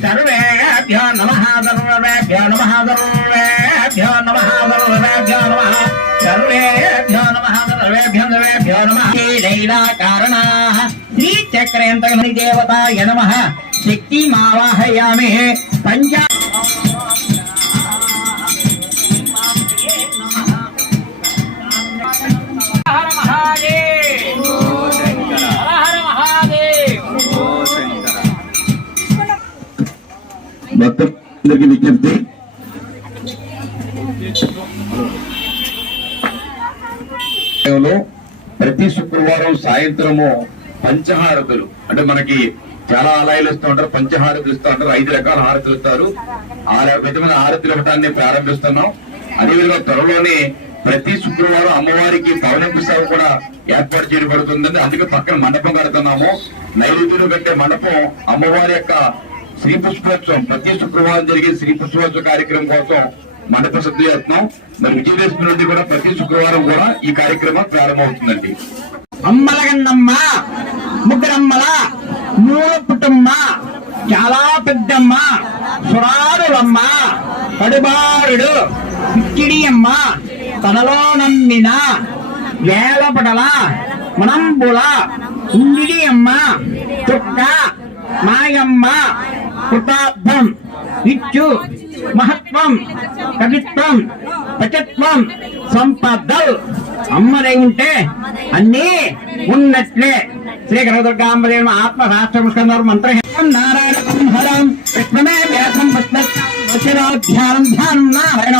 सर्वेभ्यो नमः सर्वेभ्यो नमः सर्वेभ्यो नमः सर्वेभ्यो नमः। सर्वेभ्यो नमः, सर्वेभ्यो सर्वेभ्यो नमः। लैलाकारणाः श्रीचक्रयन्तदेवताय नमः। शक्तिमावाहयामहे पञ्च భక్తులకి విజ్ఞప్తి. ప్రతి శుక్రవారం సాయంత్రము పంచహారతులు. అంటే మనకి చాలా ఆలయాలు ఇస్తూ ఉంటారు పంచహారతులు ఇస్తూ ఉంటారు ఐదు రకాల హారతులు ఇస్తారు. ఆ విధమైన హారతులు ఇవ్వటాన్ని ప్రారంభిస్తున్నాం. అదేవిధంగా త్వరలోనే ప్రతి శుక్రవారం అమ్మవారికి పవనంపు సేవ కూడా ఏర్పాటు చేయబడుతుందని అందుకే పక్కన మండపం కడుతున్నాము. నైరుతులు కట్టే మండపం అమ్మవారి యొక్క శ్రీ పుష్పోత్సవం ప్రతి శుక్రవారం జరిగే శ్రీ పుష్పోత్సవ కార్యక్రమం కోసం మండప శుద్ధి చేస్తున్నాం. మరి విజయదశమి నుండి కూడా ప్రతి శుక్రవారం కూడా ఈ కార్యక్రమం ప్రారంభమవుతుందండి. అమ్మలగన్నమ్మ ముగ్గురమ్మల మూల పుట్టమ్మ చాలా పెద్దమ్మ సురారులమ్మ పడుబారుడు పిచ్చిడి అమ్మ తనలో నమ్మిన వేలపడల మనంబుల ఉండిడి అమ్మ కృతార్థం ఇచ్చు మహత్వం కవిత్వం పచత్వం సంపదల్. అమ్మదై ఉంటే అన్నీ ఉన్నట్లే. శ్రీ కనకదుర్గాంబదేవ ఆత్మ రాష్ట్ర మంత్ర నారాయణ హరం కృష్ణమే వ్యాసం ధ్యానం ధ్యానం నారాయణ